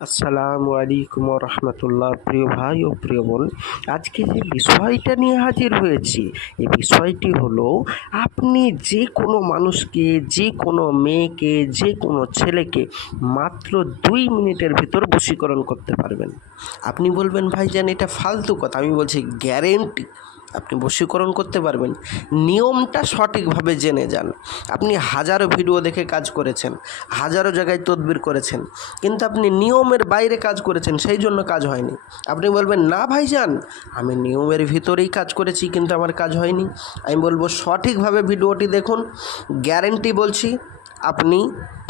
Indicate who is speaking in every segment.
Speaker 1: আসসালামু আলাইকুম রহমতুল্লাহ প্রিয় ভাই ও প্রিয় বোন। আজকে যে বিষয়টা নিয়ে হাজির হয়েছি, এই বিষয়টি হলো, আপনি যে কোনো মানুষকে, যে কোনো মেয়েকে, যে কোনো ছেলেকে মাত্র দুই মিনিটের ভিতর বশীকরণ করতে পারবেন। আপনি বলবেন, ভাইজান, এটা ফালতু কথা। আমি বলছি, গ্যারেন্টি। আপনি বশীকরণ করতে পারবেন। নিয়মটা সঠিকভাবে জেনে যান। আপনি হাজারো ভিডিও দেখে কাজ করেছেন, হাজারো জায়গায় তদবির করেছেন, কিন্তু আপনি নিয়মের বাইরে কাজ করেছেন, সেই জন্য কাজ হয়নি। আপনি বলবেন, না ভাই যান আমি নিয়মের ভিতরেই কাজ করেছি, কিন্তু আমার কাজ হয়নি। আমি বলব, সঠিকভাবে ভিডিওটি দেখুন। গ্যারেন্টি বলছি, আপনি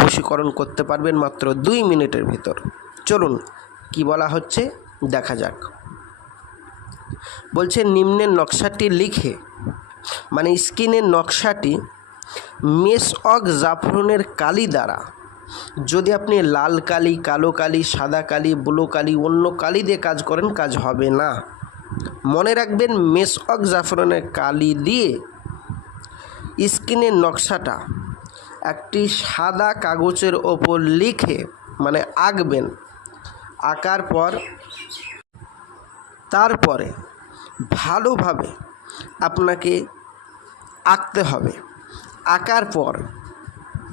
Speaker 1: বশীকরণ করতে পারবেন মাত্র দুই মিনিটের ভিতর। চলুন, কি বলা হচ্ছে, দেখা যাক। বলছে, নিম্নের নকশাটি লিখে মানে স্কিনের নকশাটি মেস অক জাফরনের কালি দ্বারা, যদি আপনি লাল কালি, কালো কালি, সাদা কালি, ব্লু কালি, অন্য কালি দিয়ে কাজ করেন, কাজ হবে না। মনে রাখবেন, মেস অক জাফরনের কালি দিয়ে স্কিনের নকশাটা একটি সাদা কাগজের ওপর লিখে মানে আঁকবেন, আঁকার পর তারপরে ভালোভাবে আপনাকে আঁকতে হবে। আঁকার পর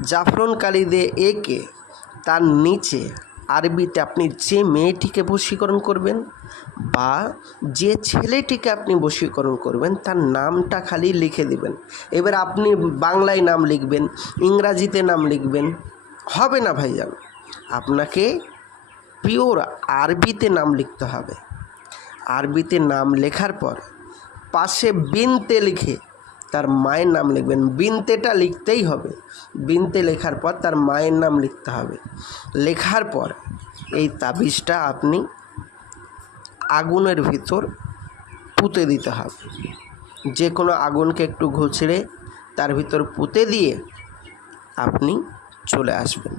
Speaker 1: জাফরন কালি দিয়ে এঁকে তার নিচে আরবিতে আপনি যে মেয়েটিকে বশীকরণ করবেন বা যে ছেলেটিকে আপনি বশীকরণ করবেন, তার নামটা খালি লিখে দিবেন। এবার আপনি বাংলায় নাম লিখবেন, ইংরাজিতে নাম লিখবেন, হবে না ভাইজান? আপনাকে পিওর আরবিতে নাম লিখতে হবে। আরবিতে নাম লেখার পর পাশে বিনতে লিখে তার মায়ের নাম লিখবেন। বিনতেটা লিখতেই হবে। বিনতে লেখার পর তার মায়ের নাম লিখতে হবে। লেখার পর এই তাবিজটা আপনি আগুনের ভিতর পুঁতে দিতে হবে। যে কোনো আগুনকে একটু ঘুচড়ে তার ভিতর পুঁতে দিয়ে আপনি চলে আসবেন।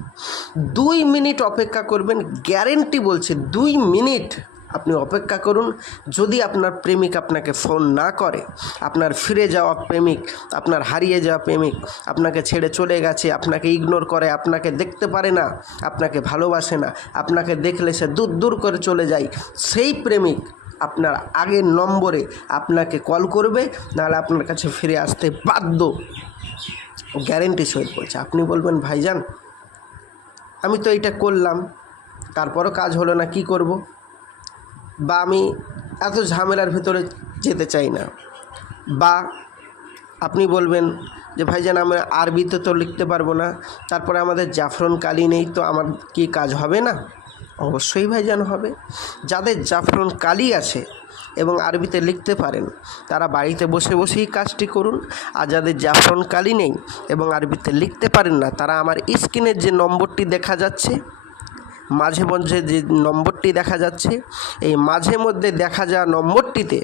Speaker 1: দুই মিনিট অপেক্ষা করবেন। গ্যারেন্টি বলছে, দুই মিনিট আপনি অপেক্ষা করুন। যদি আপনার প্রেমিক আপনাকে ফোন না করে, আপনার ফিরে যাওয়া প্রেমিক, আপনার হারিয়ে যাওয়া প্রেমিক আপনাকে ছেড়ে চলে গেছে, আপনাকে ইগনোর করে, আপনাকে দেখতে পারে না, আপনাকে ভালোবাসে না, আপনাকে দেখলে সে দূর দূর করে চলে যায়, সেই প্রেমিক আপনার আগের নম্বরে আপনাকে কল করবে, নাহলে আপনার কাছে ফিরে আসতে বাধ্য। গ্যারেন্টি সহিত বলছে আপনি বলবেন, ভাইজান, আমি তো এইটা করলাম, তারপরও কাজ হলো না, কি করব? বা আমি এত ঝামেলার ভিতরে যেতে চাই না। বা আপনি বলবেন যে, ভাইজান, আমি আরবিতে তো লিখতে পারব না। তারপরে আমাদের জাফরন কালি নেই, তো আমার কি কাজ হবে না? অবশ্যই ভাইজান হবে। যাদের জাফরন কালি আছে এবং আরবিতে লিখতে পারেন, তারা বাড়িতে বসে বসেই কাজটি করুন। আর যাদের জাফরন কালি নেই এবং আরবিতে লিখতে পারেন না, তারা আমার স্ক্রিনের যে নম্বরটি দেখা যাচ্ছে মাঝে মধ্যে যে নম্বরটি দেখা যাচ্ছে, এই মাঝে মধ্যে দেখা যাওয়া নম্বরটিতে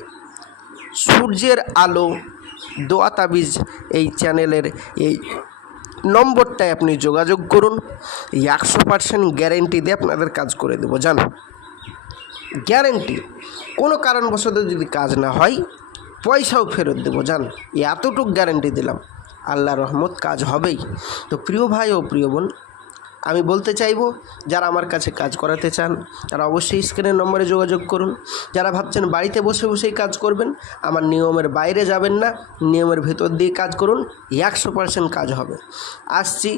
Speaker 1: সূর্যের আলো, দোয়া তাবিজ এই চ্যানেলের এই নম্বরটায় আপনি যোগাযোগ করুন। এই একশো পার্সেন্ট গ্যারেন্টি দিয়ে আপনাদের কাজ করে দেবো, জান। গ্যারেন্টি কোনো কারণবশত যদি কাজ না হয়, পয়সাও ফেরত দেবো, জান। এতটুক গ্যারেন্টি দিলাম। আল্লাহ রহমত কাজ হবেই। তো প্রিয় ভাই ও প্রিয় বোন আমি বলতে চাইব, যারা আমার কাছে কাজ করাতে চান, তারা অবশ্যই স্ক্রিনের নম্বরে যোগাযোগ করুন। যারা ভাবছেন বাড়িতে বসে বসেই কাজ করবেন, আমার নিয়মের বাইরে যাবেন না, নিয়মের ভেতর দিয়ে কাজ করুন, একশো পার্সেন্ট কাজ হবে। আসছি,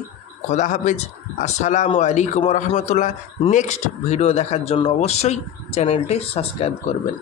Speaker 1: খোদা হাফেজ। আসসালামু আলাইকুম রহমতুল্লাহ। নেক্সট ভিডিও দেখার জন্য অবশ্যই চ্যানেলটি সাবস্ক্রাইব করবেন।